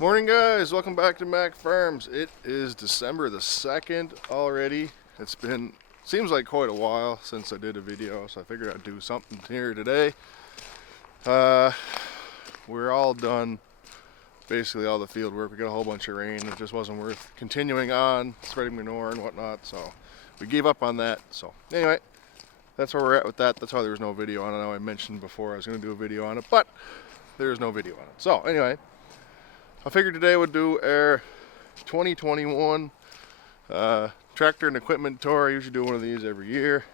Morning guys, welcome back to Mac Farms. It is December the 2nd already. It's been, seems like quite a while since I did a video, so I figured I'd do something here today. We're all done, basically all the field work. We got a whole bunch of rain. It just wasn't worth continuing on, spreading manure and whatnot, so we gave up on that. So anyway, that's where we're at with that. That's why there was no video on it. I know I mentioned before I was going to do a video on it, but there's no video on it. So anyway, I figured today we'd do our 2021 tractor and equipment tour. I usually do one of these every year.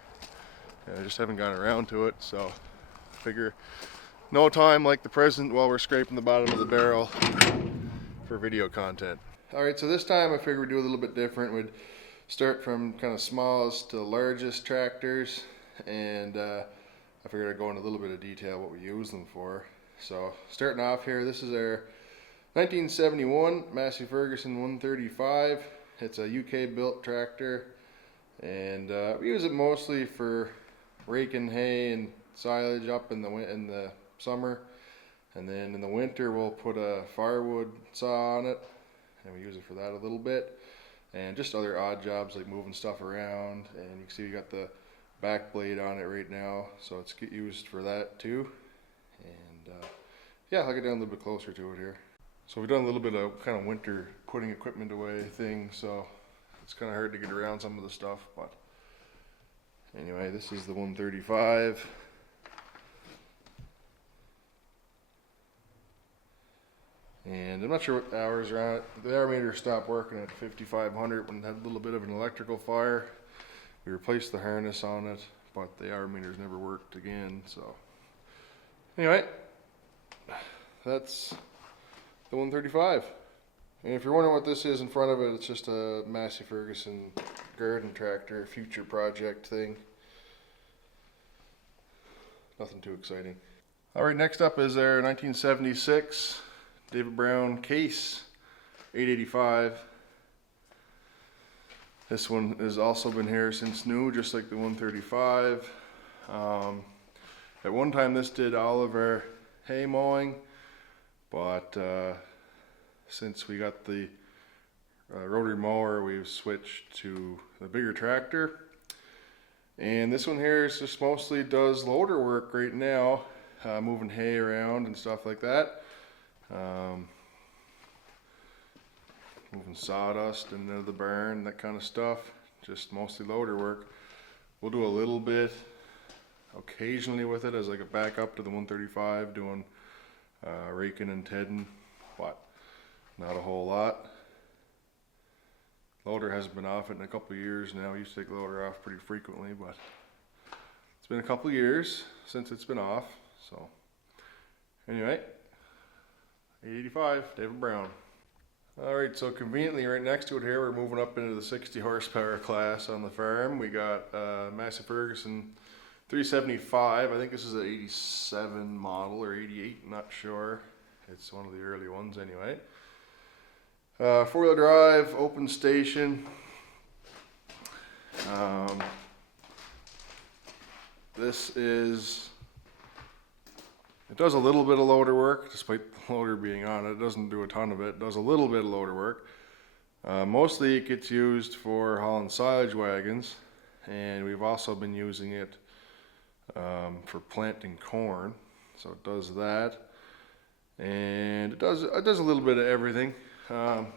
I just haven't gotten around to it, so I figure no time like the present while we're scraping the bottom of the barrel for video content. Alright, so this time I figured we'd do a little bit different. We'd start from kind of smallest to largest tractors, and I figured I'd go into a little bit of detail what we use them for. So starting off here, this is our 1971 Massey Ferguson 135. It's a UK built tractor, and we use it mostly for raking hay and silage up in the summer, and then in the winter we'll put a firewood saw on it, and we use it for that a little bit, and just other odd jobs like moving stuff around. And you can see we got the back blade on it right now, so it's used for that too. And yeah, I'll get down a little bit closer to it here. So we've done a little bit of kind of winter putting equipment away thing, so it's kind of hard to get around some of the stuff, but anyway, this is the 135. And I'm not sure what hours are on it. The hour meter stopped working at 5500 when it had a little bit of an electrical fire. We replaced the harness on it, but the hour meter's never worked again, so anyway, that's the 135. And if you're wondering what this is in front of it, it's just a Massey Ferguson garden tractor, future project thing. Nothing too exciting. Alright, next up is our 1976 David Brown Case 885. This one has also been here since new, just like the 135. At one time this did all of our hay mowing, but since we got the rotary mower, we've switched to the bigger tractor. And this one here is just mostly does loader work right now, moving hay around and stuff like that. Moving sawdust into the barn, that kind of stuff. Just mostly loader work. We'll do a little bit occasionally with it as like a backup to the 135, doing raking and tedding, but not a whole lot. Loader hasn't been off it in a couple of years now. I used to take the loader off pretty frequently, but it's been a couple of years since it's been off. So anyway, 885 David Brown. Alright, so conveniently right next to it here, we're moving up into the 60 horsepower class on the farm. We got Massey Ferguson 375. I think this is an 87 model or 88, I'm not sure. It's one of the early ones anyway. Four-wheel drive, open station. This is, it does a little bit of loader work, despite the loader being on it. It doesn't do a ton of it. It does a little bit of loader work. Mostly it gets used for Holland silage wagons, and we've also been using it for planting corn. So it does that, and it does a little bit of everything.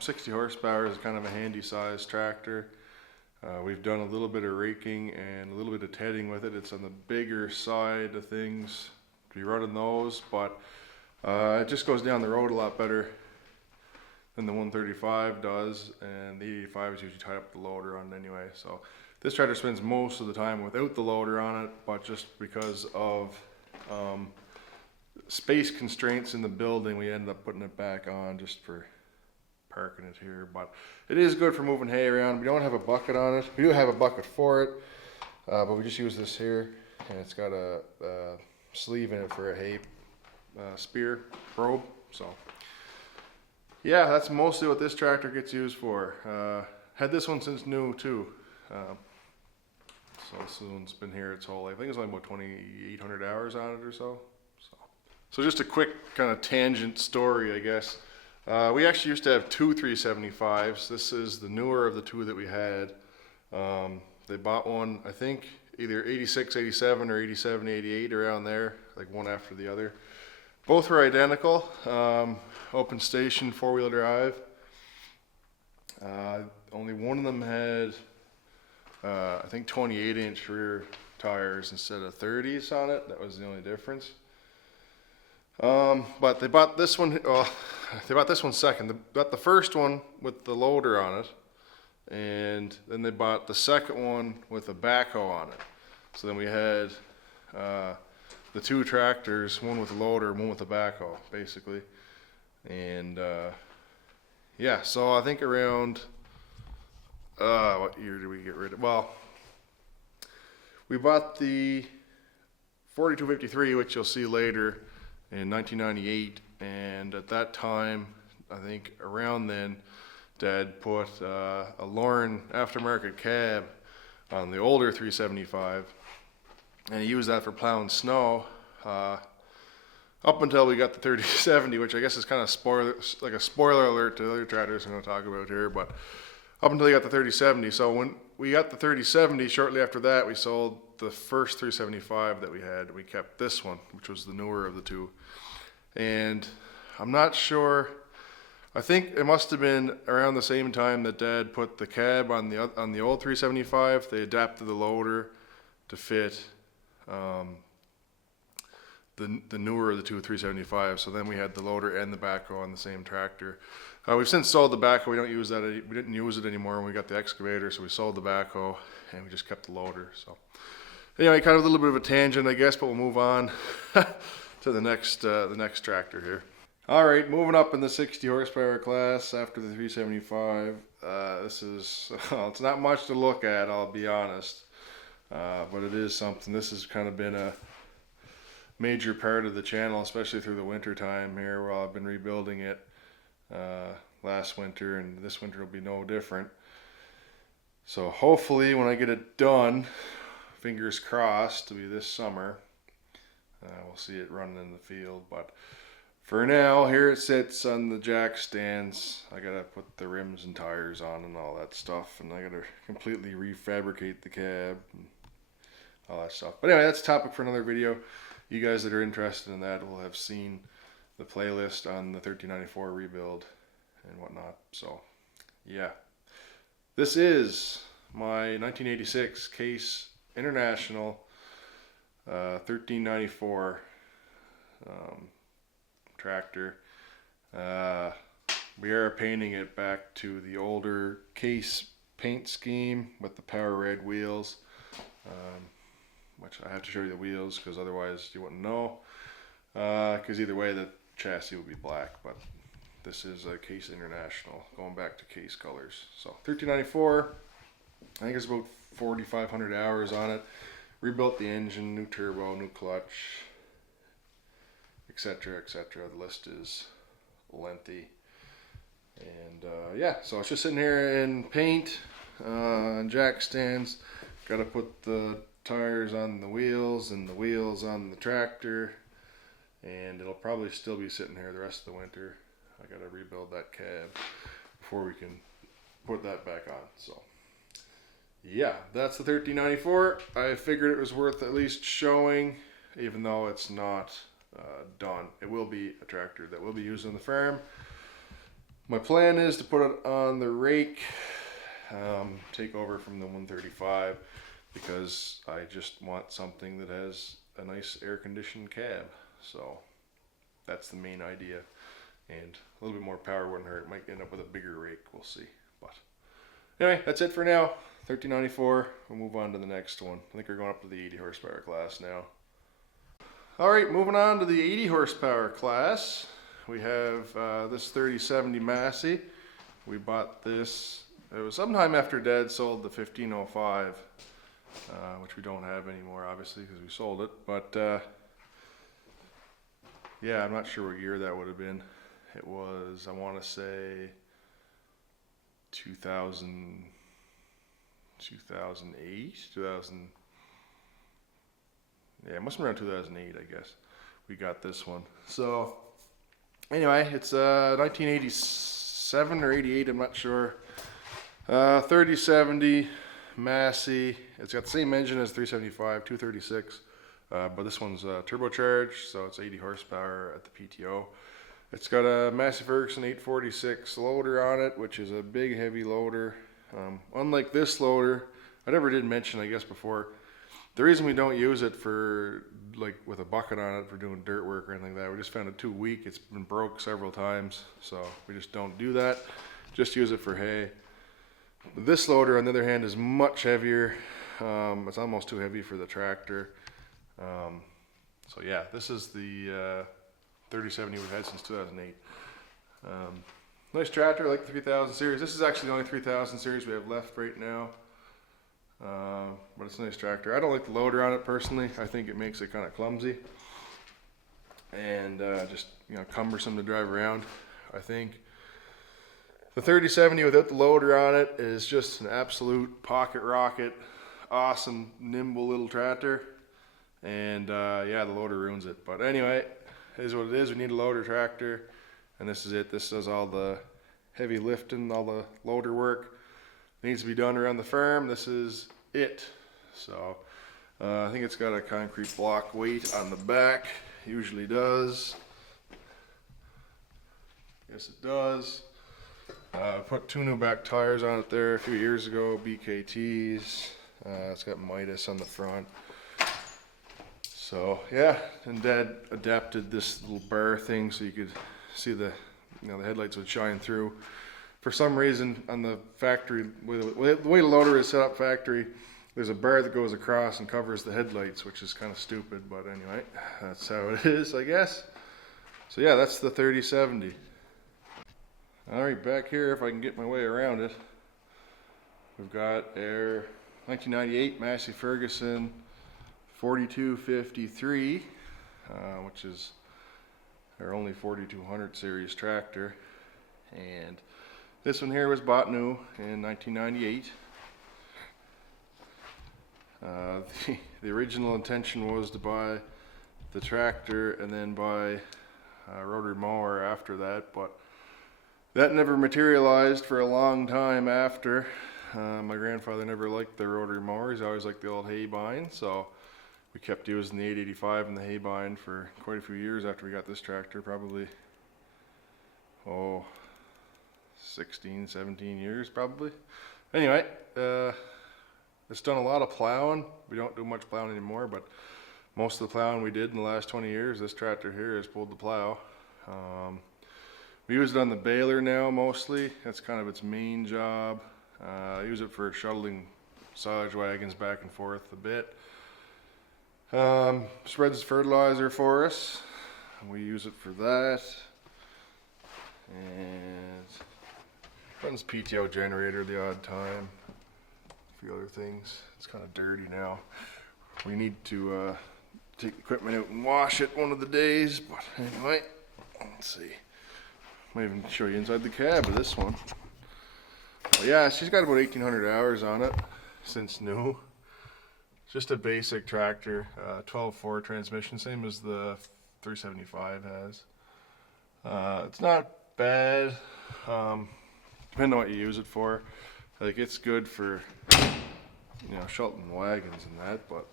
60 horsepower is kind of a handy size tractor. We've done a little bit of raking and a little bit of tedding with it. It's on the bigger side of things to be running those, but it just goes down the road a lot better than the 135 does, and the 85 is usually tied up with the loader on it anyway. So this tractor spends most of the time without the loader on it, but just because of space constraints in the building, we ended up putting it back on just for parking it here. But it is good for moving hay around. We don't have a bucket on it. We do have a bucket for it, but we just use this here, and it's got a sleeve in it for a hay spear probe. So yeah, that's mostly what this tractor gets used for. Had this one since new too. So this one's been here its whole life. I think it's only about 2,800 hours on it or so. So just a quick kind of tangent story, I guess. We actually used to have two 375s. This is the newer of the two that we had. They bought one, I think, either 86, 87 or 87, 88, around there, like one after the other. Both were identical. Open station, four-wheel drive. Only one of them had, I think, 28-inch rear tires instead of 30s on it. That was the only difference. But they bought this one. Well, they bought this one second. They bought the first one with the loader on it, and then they bought the second one with a backhoe on it. So then we had the two tractors, one with a loader, one with a backhoe, basically. And yeah, so I think around what year did we get rid of? Well, we bought the 4253, which you'll see later, in 1998, and at that time, I think around then, Dad put a Lauren aftermarket cab on the older 375, and he used that for plowing snow up until we got the 3070, which I guess is kind of like a spoiler alert to the other tractors I'm going to talk about here, but up until we got the 3070. So when we got the 3070, shortly after that, we sold the first 375 that we had. We kept this one, which was the newer of the two. And I'm not sure, I think it must have been around the same time that Dad put the cab on the old 375. They adapted the loader to fit the newer of the two 375. So then we had the loader and the backhoe on the same tractor. We've since sold the backhoe. We don't use that. We didn't use it anymore when we got the excavator, so we sold the backhoe and we just kept the loader. So anyway, kind of a little bit of a tangent, I guess, but we'll move on to the next tractor here. All right, moving up in the 60 horsepower class after the 375. This is, well, it's not much to look at, I'll be honest, but it is something. This has kind of been a major part of the channel, especially through the winter time here, while I've been rebuilding it last winter, and this winter will be no different. So hopefully when I get it done, fingers crossed, to be this summer, we'll see it running in the field. But for now, here it sits on the jack stands. I gotta put the rims and tires on and all that stuff, and I gotta completely refabricate the cab and all that stuff. But anyway, that's a topic for another video. You guys that are interested in that will have seen the playlist on the 1394 rebuild and whatnot. So yeah, this is my 1986 Case International 1394 tractor. We are painting it back to the older Case paint scheme with the power red wheels, which I have to show you the wheels because otherwise you wouldn't know, because either way the chassis would be black. But this is a Case International, going back to Case colors. So 1394, I think it's about 4,500 hours on it. Rebuilt the engine, new turbo, new clutch, etc., etc. The list is lengthy. And yeah, so it's just sitting here in paint on jack stands. Got to put the tires on the wheels and the wheels on the tractor, and it'll probably still be sitting here the rest of the winter. I got to rebuild that cab before we can put that back on. So yeah, that's the 1394. I figured it was worth at least showing, even though it's not done. It will be a tractor that will be used on the farm. My plan is to put it on the rake, take over from the 135, because I just want something that has a nice air-conditioned cab. So that's the main idea, and a little bit more power wouldn't hurt. Might end up with a bigger rake, we'll see. But anyway, that's it for now. 1394. We'll move on to the next one. I think we're going up to the 80 horsepower class now. All right, moving on to the 80 horsepower class. We have this 3070 Massey. We bought this, it was sometime after Dad sold the 1505, which we don't have anymore, obviously, because we sold it. But yeah, I'm not sure what year that would have been. It was, I want to say 2008, 2000. Yeah, it must have been around 2008, I guess. We got this one. So Anyway, it's 1987 or 88, I'm not sure. 3070 Massey. It's got the same engine as 375, 236, but this one's turbocharged, so it's 80 horsepower at the PTO. It's got a Massey Ferguson 846 loader on it, which is a big heavy loader. Unlike this loader, I never did mention, I guess, before, the reason we don't use it for, like, with a bucket on it for doing dirt work or anything like that, we just found it too weak. It's been broke several times, so we just don't do that. Just use it for hay. This loader, on the other hand, is much heavier. It's almost too heavy for the tractor. So yeah, this is the 3070 we've had since 2008. Nice tractor, I like the 3000 series. This is actually the only 3000 series we have left right now. But it's a nice tractor. I don't like the loader on it personally. I think it makes it kind of clumsy and just, you know, cumbersome to drive around. I think the 3070 without the loader on it is just an absolute pocket rocket, awesome, nimble little tractor. And yeah, the loader ruins it. But anyway, it is what it is. We need a loader tractor, and this is it. This does all the heavy lifting, all the loader work needs to be done around the farm. This is it. So I think it's got a concrete block weight on the back. Usually does. Yes, it does. Put 2 new back tires on it there a few years ago, BKTs. It's got Midas on the front. So yeah, and Dad adapted this little bar thing so you could see the, you know, the headlights would shine through. For some reason on the factory, the way the loader is set up factory, there's a bar that goes across and covers the headlights, which is kind of stupid, but anyway, that's how it is, I guess. So yeah, that's the 3070. Alright, back here, if I can get my way around it, we've got our 1998 Massey Ferguson 4253, which is our only 4200 series tractor. And this one here was bought new in 1998. The original intention was to buy the tractor and then buy a rotary mower after that, but that never materialized for a long time after. My grandfather never liked the rotary mowers. He always liked the old hay bind, so we kept using the 885 and the hay bind for quite a few years after we got this tractor, probably 16, 17 years probably. Anyway, it's done a lot of plowing. We don't do much plowing anymore, but most of the plowing we did in the last 20 years, this tractor here has pulled the plow. We use it on the baler now mostly. That's kind of its main job. I use it for shuttling silage wagons back and forth a bit. Spreads fertilizer for us. We use it for that. And runs PTO generator the odd time. A few other things. It's kind of dirty now. We need to take the equipment out and wash it one of the days. But anyway, let's see. Might even show you inside the cab of this one. Well, yeah, she's got about 1,800 hours on it since new. Just a basic tractor, 12-4 transmission, same as the 375 has. It's not bad, depending on what you use it for. Like, it's good for, you know, shuttling wagons and that, but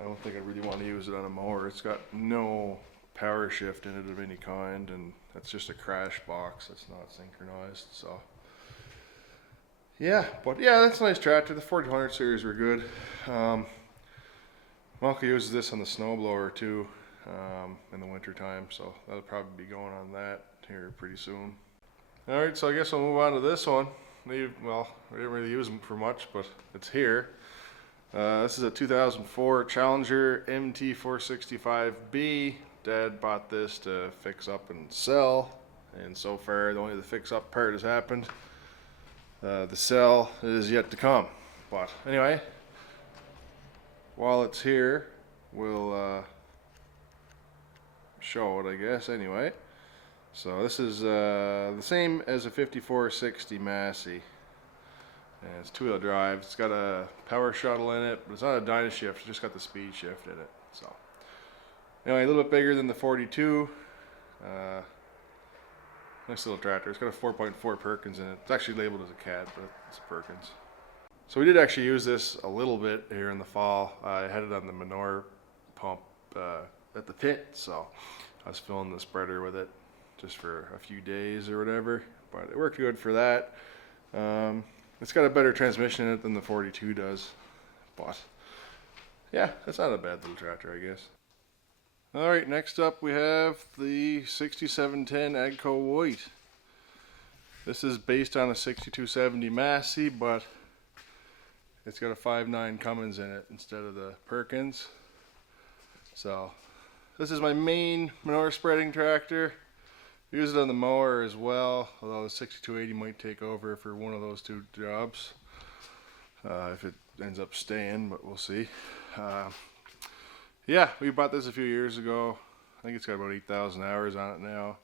I don't think I really want to use it on a mower. It's got no power shift in it of any kind, and that's just a crash box that's not synchronized. So yeah, but yeah, that's a nice tractor. The 4200 series were good. My uncle uses this on the snowblower too, in the winter time, so that'll probably be going on that here pretty soon. Alright, so I guess we'll move on to this one. Well, we didn't really use them for much, but it's here. This is a 2004 Challenger Mt465b. Dad bought this to fix up and sell, and so far only the fix up part has happened. The sell is yet to come, but anyway, while it's here, we'll show it, I guess. Anyway, so this is the same as a 5460 Massey, and it's 2-wheel drive. It's got a power shuttle in it, but it's not a dyno shift. It's just got the speed shift in it. So anyway, a little bit bigger than the 42. Nice little tractor. It's got a 4.4 Perkins in it. It's actually labeled as a cat, but it's a Perkins. So we did actually use this a little bit here in the fall. I had it on the manure pump at the pit, so I was filling the spreader with it just for a few days or whatever. But it worked good for that. It's got a better transmission in it than the 42 does. But yeah, that's not a bad little tractor, I guess. Alright, next up we have the 6710 Egco White. This is based on a 6270 Massey, but it's got a 5.9 Cummins in it instead of the Perkins. So this is my main manure spreading tractor. Use it on the mower as well, although the 6280 might take over for one of those two jobs. If it ends up staying, but we'll see. Yeah, we bought this a few years ago. I think it's got about 8,000 hours on it now.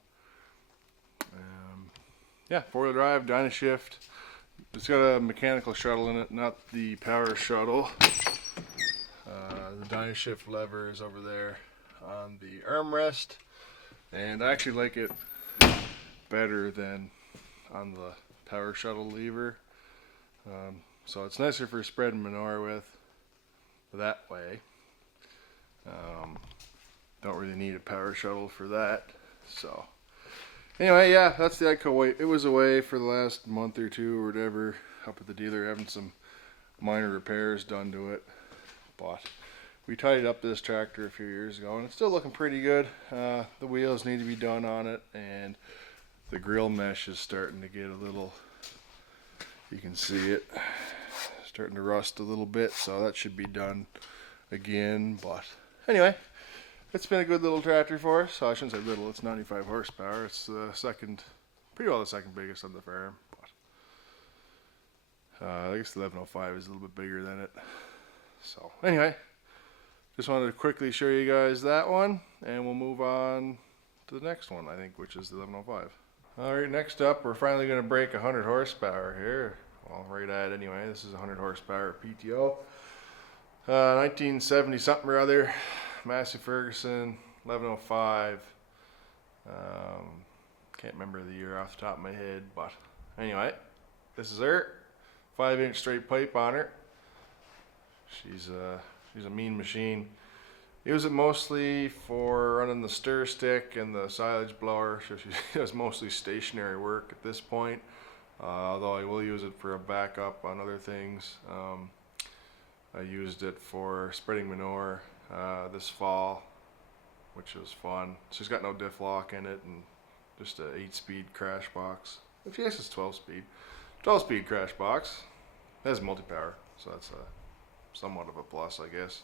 Yeah, 4-wheel drive, dyna shift. It's got a mechanical shuttle in it, not the power shuttle. The dyna shift lever is over there on the armrest, and I actually like it better than on the power shuttle lever. So it's nicer for spreading manure with that way. Don't really need a power shuttle for that. So anyway, yeah, that's the Egco White. It was away for the last month or two or whatever, up at the dealer having some minor repairs done to it. But we tidied up this tractor a few years ago, and it's still looking pretty good. The wheels need to be done on it, and the grill mesh is starting to get a little, you can see it, starting to rust a little bit, so that should be done again. But anyway, it's been a good little tractor for us. So I shouldn't say little, it's 95 horsepower. It's the second, pretty well the second biggest on the farm. But I guess the 1105 is a little bit bigger than it. So anyway, just wanted to quickly show you guys that one, and we'll move on to the next one, I think, which is the 1105. Alright, next up, we're finally going to break 100 horsepower here. Well, right at anyway. This is 100 horsepower PTO. 1970 something or other, Massey Ferguson, 1105. Can't remember the year off the top of my head, but anyway, this is her. 5-inch straight pipe on her. She's a mean machine. Use it mostly for running the stir stick and the silage blower, so she does mostly stationary work at this point. Although I will use it for a backup on other things. I used it for spreading manure this fall, which was fun. She's got no diff lock in it, and just a 8-speed crash box. Actually, yes, it's 12-speed. 12-speed crash box. It has multi-power, so that's somewhat of a plus, I guess.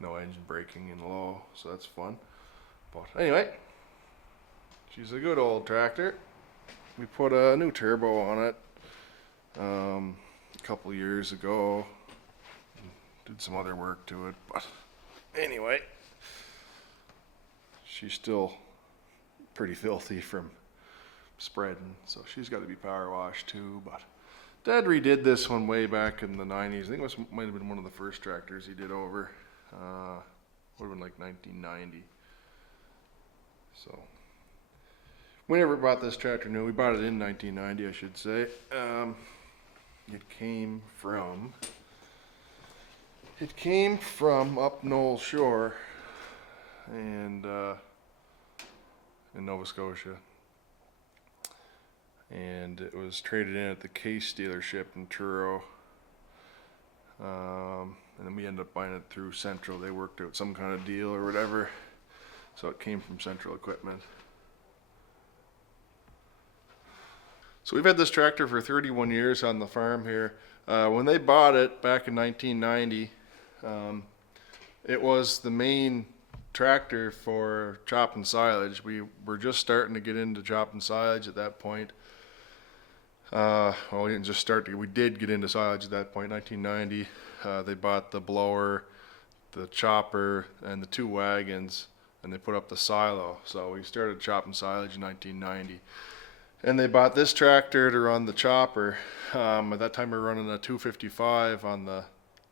No engine braking in low, so that's fun. But anyway, she's a good old tractor. We put a new turbo on it a couple years ago. Did some other work to it, but anyway, she's still pretty filthy from spreading, so she's got to be power washed too. But Dad redid this one way back in the 90s. I think it might have been one of the first tractors he did over. Would have been like 1990. So we never bought this tractor new. We bought it in 1990, I should say. It came from up Knoll Shore and in Nova Scotia, and it was traded in at the Case dealership in Truro, and then we ended up buying it through Central. They worked out some kind of deal or whatever, so it came from Central Equipment. So we've had this tractor for 31 years on the farm here. When they bought it back in 1990, it was the main tractor for chopping silage. We were just starting to get into chopping silage at that point. Well, we didn't just start to, we did get into silage at that point, 1990. They bought the blower, the chopper, and the 2 wagons, and they put up the silo. So we started chopping silage in 1990. And they bought this tractor to run the chopper. At that time we were running a 255 on the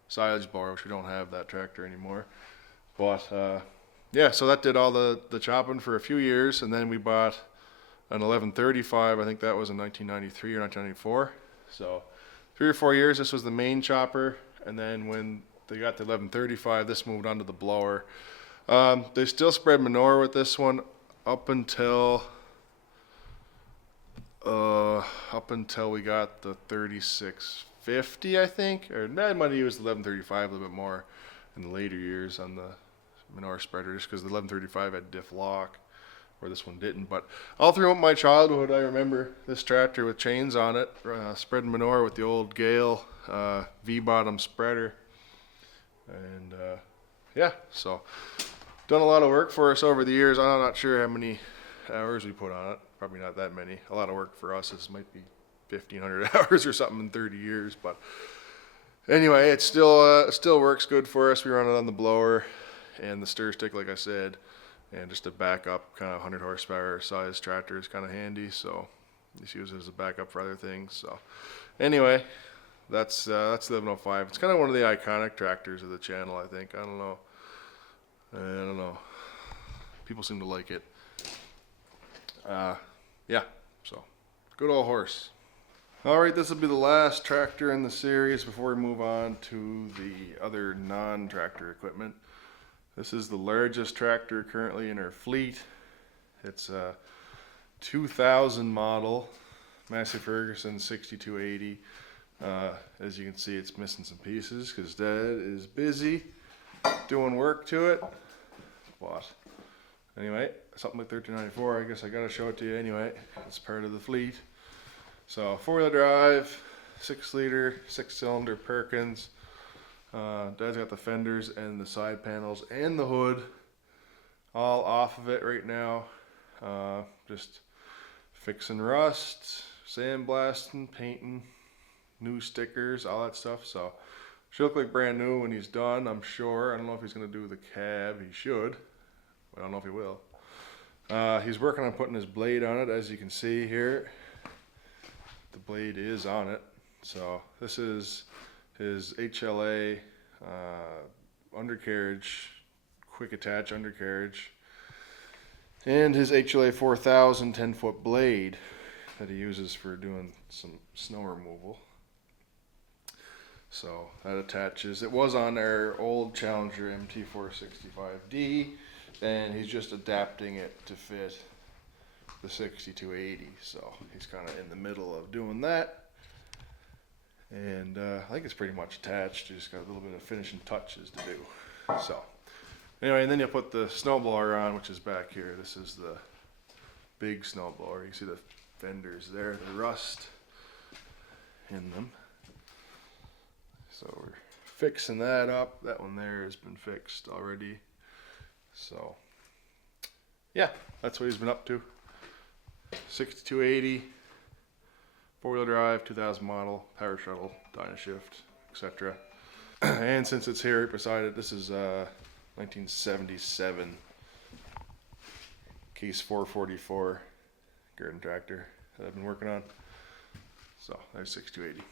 silage blower, which we don't have that tractor anymore. But yeah, so that did all the chopping for a few years, and then we bought an 1135. I think that was in 1993 or 1994. So 3 or 4 years, this was the main chopper. And then when they got the 1135, this moved on to the blower. They still spread manure with this one up until we got the 3650, I think. Or I might have used the 1135 a little bit more in the later years on the manure spreader, just because the 1135 had diff lock, where this one didn't. But all throughout my childhood, I remember this tractor with chains on it, spreading manure with the old Gale V-bottom spreader. And yeah, so done a lot of work for us over the years. I'm not sure how many hours we put on it. Probably not that many. A lot of work for us. This might be 1,500 hours or something in 30 years. But anyway, it still works good for us. We run it on the blower and the stir stick, like I said, and just a backup kind of 100 horsepower size tractor is kind of handy. So just use it as a backup for other things. So anyway, that's the 1105. It's kind of one of the iconic tractors of the channel, I think. I don't know. People seem to like it. Yeah, so good old horse. All right, this will be the last tractor in the series before we move on to the other non-tractor equipment. This is the largest tractor currently in our fleet. It's a 2000 model Massey Ferguson 6280. As you can see, it's missing some pieces because Dad is busy doing work to it. But anyway, something like 1394, I guess I gotta show it to you anyway. It's part of the fleet. So 4-wheel drive, 6-liter, 6-cylinder Perkins. Dad's got the fenders and the side panels and the hood all off of it right now. Just fixing rust, sandblasting, painting, new stickers, all that stuff. So she'll look like brand new when he's done, I'm sure. I don't know if he's gonna do the cab. He should. I don't know if he will. He's working on putting his blade on it, as you can see here. The blade is on it. So this is his HLA undercarriage, quick attach undercarriage, and his HLA 4000 10-foot blade that he uses for doing some snow removal. So that attaches. It was on our old Challenger Mt465b, and he's just adapting it to fit the 6280. So he's kind of in the middle of doing that. And I think it's pretty much attached. Just got a little bit of finishing touches to do. So anyway, and then you put the snowblower on, which is back here. This is the big snowblower. You can see the fenders there, the rust in them. So we're fixing that up. That one there has been fixed already. So yeah, that's what he's been up to. 6280, 4-wheel drive, 2000 model, power shuttle, Dynashift, etc. And since it's here right beside it, this is 1977 Case 444 garden tractor that I've been working on. So there's 6280.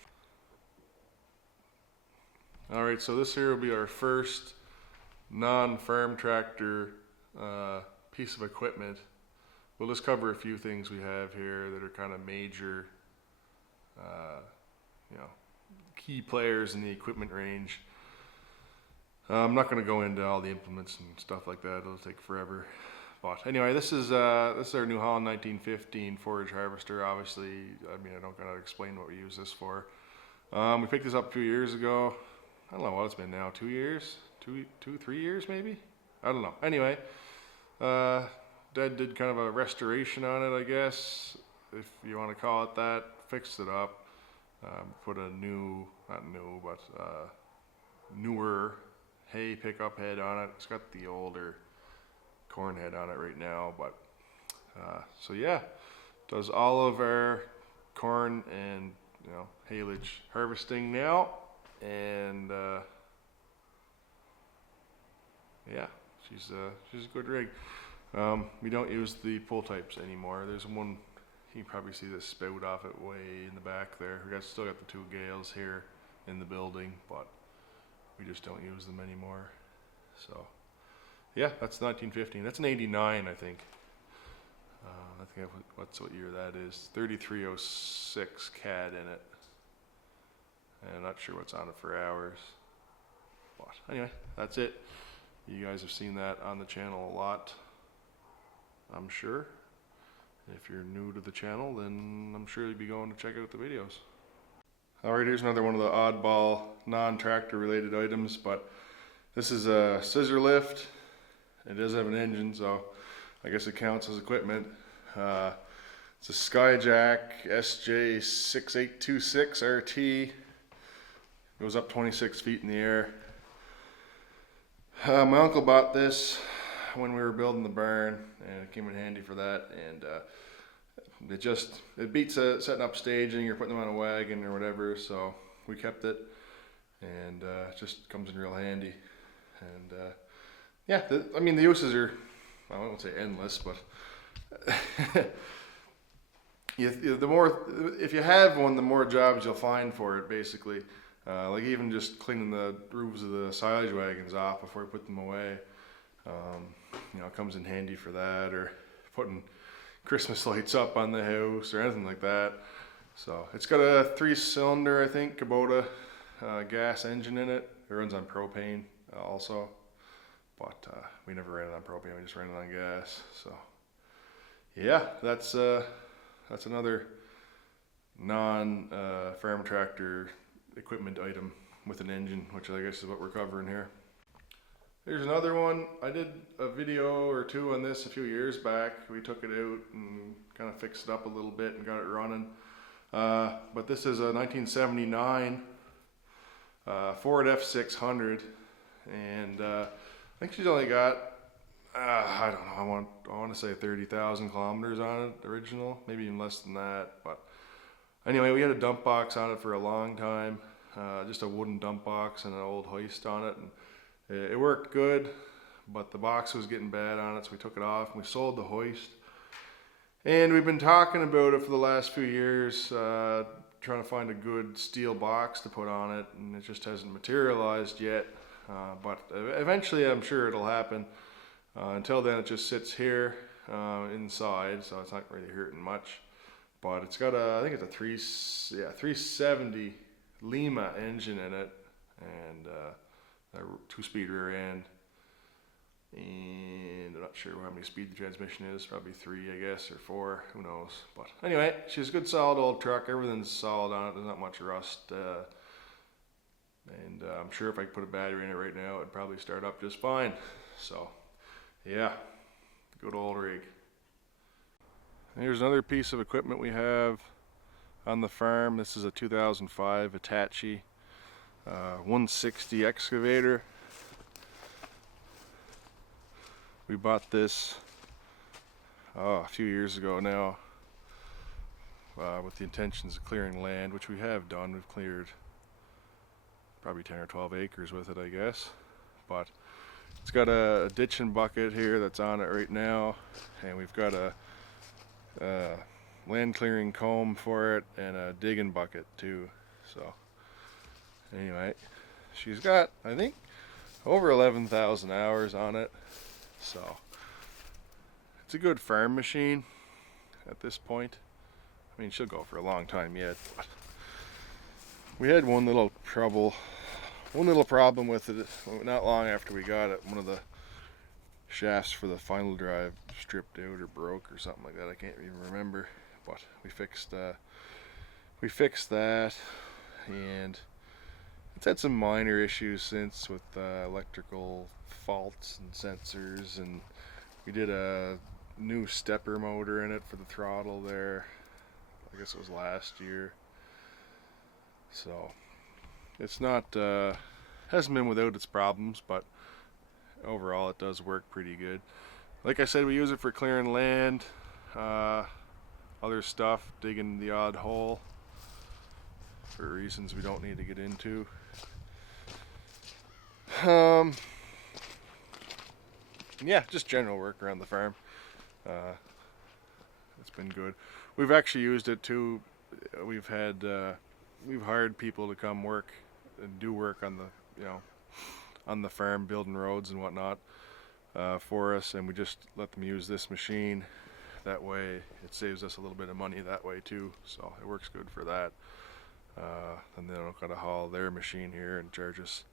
Alright, so this here will be our first non-farm tractor piece of equipment. We'll just cover a few things we have here that are kind of major, key players in the equipment range. I'm not going to go into all the implements and stuff like that. It'll take forever. But anyway, this is our New Holland 1915 Forage harvester. Obviously, I mean, I don't gotta explain what we use this for. We picked this up 2 years ago. I don't know what it's been now. 2 years, 3 years maybe. I don't know. Anyway, Dad did kind of a restoration on it, I guess, if you want to call it that. Fixed it up. Put a newer hay pickup head on it. It's got the older corn head on it right now, but so yeah, does all of our corn and haylage harvesting now, and yeah, she's a good rig. We don't use the pull types anymore. There's one, you can probably see the spout off it way in the back there. Still got the 2 Gales here in the building, but we just don't use them anymore. So yeah, that's 1915. That's an 89, I think. I think what's what year that is. 3306 CAD in it. And I'm not sure what's on it for hours. But anyway, that's it. You guys have seen that on the channel a lot, I'm sure. If you're new to the channel, then I'm sure you'll be going to check out the videos. Alright, here's another one of the oddball non-tractor related items, but this is a scissor lift. It does have an engine, so I guess it counts as equipment. It's a Skyjack SJ6826 RT. Goes up 26 feet in the air. My uncle bought this when we were building the barn, and it came in handy for that. And it beats setting up staging or putting them on a wagon or whatever. So we kept it, and it just comes in real handy. And yeah, I mean the uses are, I won't say endless, but the more, if you have one, the more jobs you'll find for it, basically. Like even just cleaning the roofs of the silage wagons off before we put them away. You know, it comes in handy for that, or putting Christmas lights up on the house or anything like that. So it's got a 3-cylinder, I think, Kubota gas engine in it. It runs on propane also, but we never ran it on propane. We just ran it on gas. So yeah, that's another non-farm tractor equipment item with an engine, which I guess is what we're covering here. Here's another one. I did a video or two on this a few years back. We took it out and kind of fixed it up a little bit and got it running. But this is a 1979 Ford F600, and I think she's only got I don't know, I want to say 30,000 kilometers on it original, maybe even less than that. But anyway, we had a dump box on it for a long time, just a wooden dump box and an old hoist on it, and it worked good, but the box was getting bad on it, so we took it off and we sold the hoist. And we've been talking about it for the last few years, trying to find a good steel box to put on it, and it just hasn't materialized yet. But eventually I'm sure it'll happen. Until then it just sits here inside, so it's not really hurting much. But it's got I think it's a 370 Lima engine in it, and a 2-speed rear end, and I'm not sure how many speed the transmission is, probably 3 I guess, or 4, who knows. But anyway, she's a good solid old truck, everything's solid on it, there's not much rust, and I'm sure if I could put a battery in it right now it'd probably start up just fine. So yeah, good old rig. Here's another piece of equipment we have on the farm. This is a 2005 Attachy 160 excavator. We bought this a few years ago now with the intentions of clearing land, which we have done. We've cleared probably 10 or 12 acres with it, I guess. But it's got a ditching bucket here that's on it right now, and we've got a land clearing comb for it and a digging bucket too. So anyway, she's got, I think, over 11,000 hours on it, so it's a good farm machine at this point. I mean, she'll go for a long time yet, but we had one little problem with it not long after we got it. One of the shafts for the final drive stripped out or broke or something like that. I can't even remember, but we fixed that, and it's had some minor issues since with electrical faults and sensors, and we did a new stepper motor in it for the throttle there. I guess it was last year. So it's not hasn't been without its problems, but overall it does work pretty good. Like I said, we use it for clearing land, other stuff, digging the odd hole for reasons we don't need to get into. Yeah, just general work around the farm. It's been good. We've actually used it too. We've hired people to come work and do work on the, on the farm, building roads and whatnot for us, and we just let them use this machine That way it saves us a little bit of money that way too, so it works good for that. And they don't gotta haul their machine here and charge us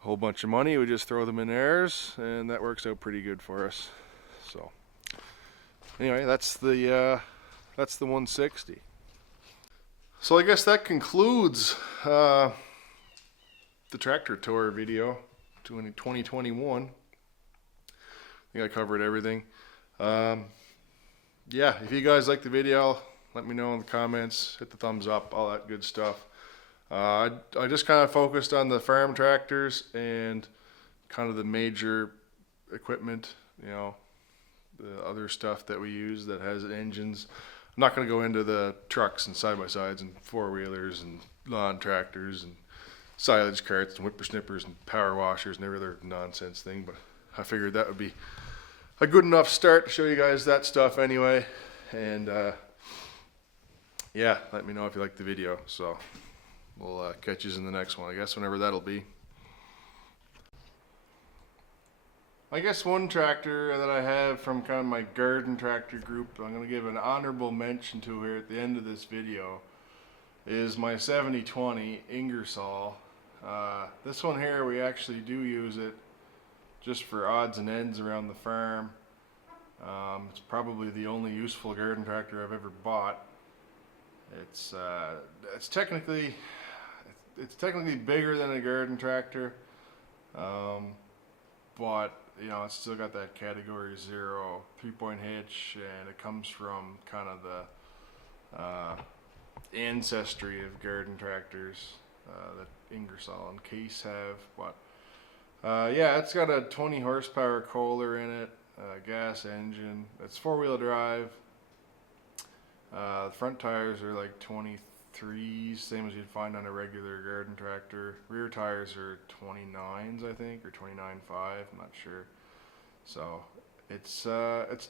a whole bunch of money. We just throw them in theirs, and that works out pretty good for us. So anyway, that's the 160. So I guess that concludes the tractor tour video 2021. I think I covered everything. Yeah, if you guys like the video, let me know in the comments, hit the thumbs up, all that good stuff. I just kind of focused on the farm tractors and kind of the major equipment, you know, the other stuff that we use that has engines. I'm not going to go into the trucks and side-by-sides and four-wheelers and lawn tractors and silage carts and whippersnippers and power washers and every other nonsense thing, but I figured that would be a good enough start to show you guys that stuff anyway. And yeah, let me know if you like the video. So we'll catch you in the next one, I guess, whenever that'll be. I guess one tractor that I have from kind of my garden tractor group, I'm going to give an honorable mention to here at the end of this video, is my 7020 Ingersoll. This one here, we actually do use it just for odds and ends around the farm. It's probably the only useful garden tractor I've ever bought. It's technically bigger than a garden tractor, but you know, it's still got that category 0 3-point hitch, and it comes from kind of the ancestry of garden tractors that Ingersoll and Case have. But yeah, it's got a 20 horsepower Kohler in it, gas engine. It's 4-wheel drive. The front tires are like 23s, same as you'd find on a regular garden tractor. Rear tires are 29s, I think, or 29.5, I'm not sure. So it's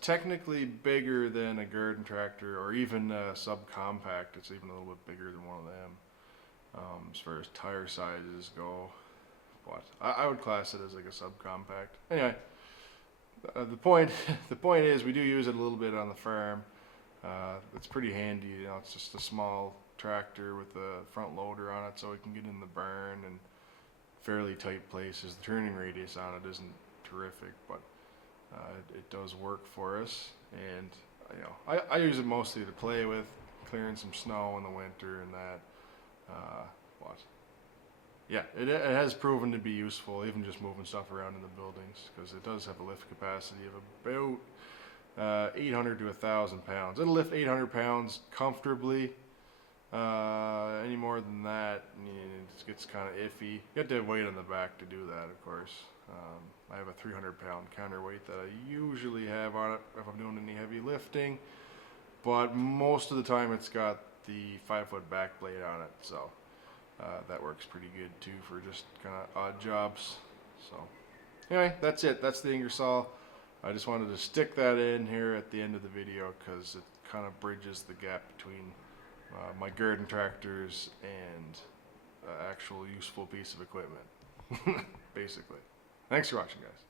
technically bigger than a garden tractor, or even a subcompact. It's even a little bit bigger than one of them as far as tire sizes go. But I would class it as like a subcompact. Anyway, the point is we do use it a little bit on the farm. It's pretty handy, you know. It's just a small tractor with a front loader on it, so we can get in the barn and fairly tight places. The turning radius on it isn't terrific, but it does work for us. And you know, I use it mostly to play with, clearing some snow in the winter and that. But yeah, it has proven to be useful, even just moving stuff around in the buildings, because it does have a lift capacity of about 800 to 1,000 pounds. It'll lift 800 pounds comfortably. Any more than that, it gets kind of iffy. You have to have weight on the back to do that, of course. I have a 300-pound counterweight that I usually have on it if I'm doing any heavy lifting, but most of the time it's got the 5-foot back blade on it, so that works pretty good too for just kind of odd jobs. So anyway, that's it. That's the Ingersoll. I just wanted to stick that in here at the end of the video because it kind of bridges the gap between my garden tractors and actual useful piece of equipment, basically. Thanks for watching, guys.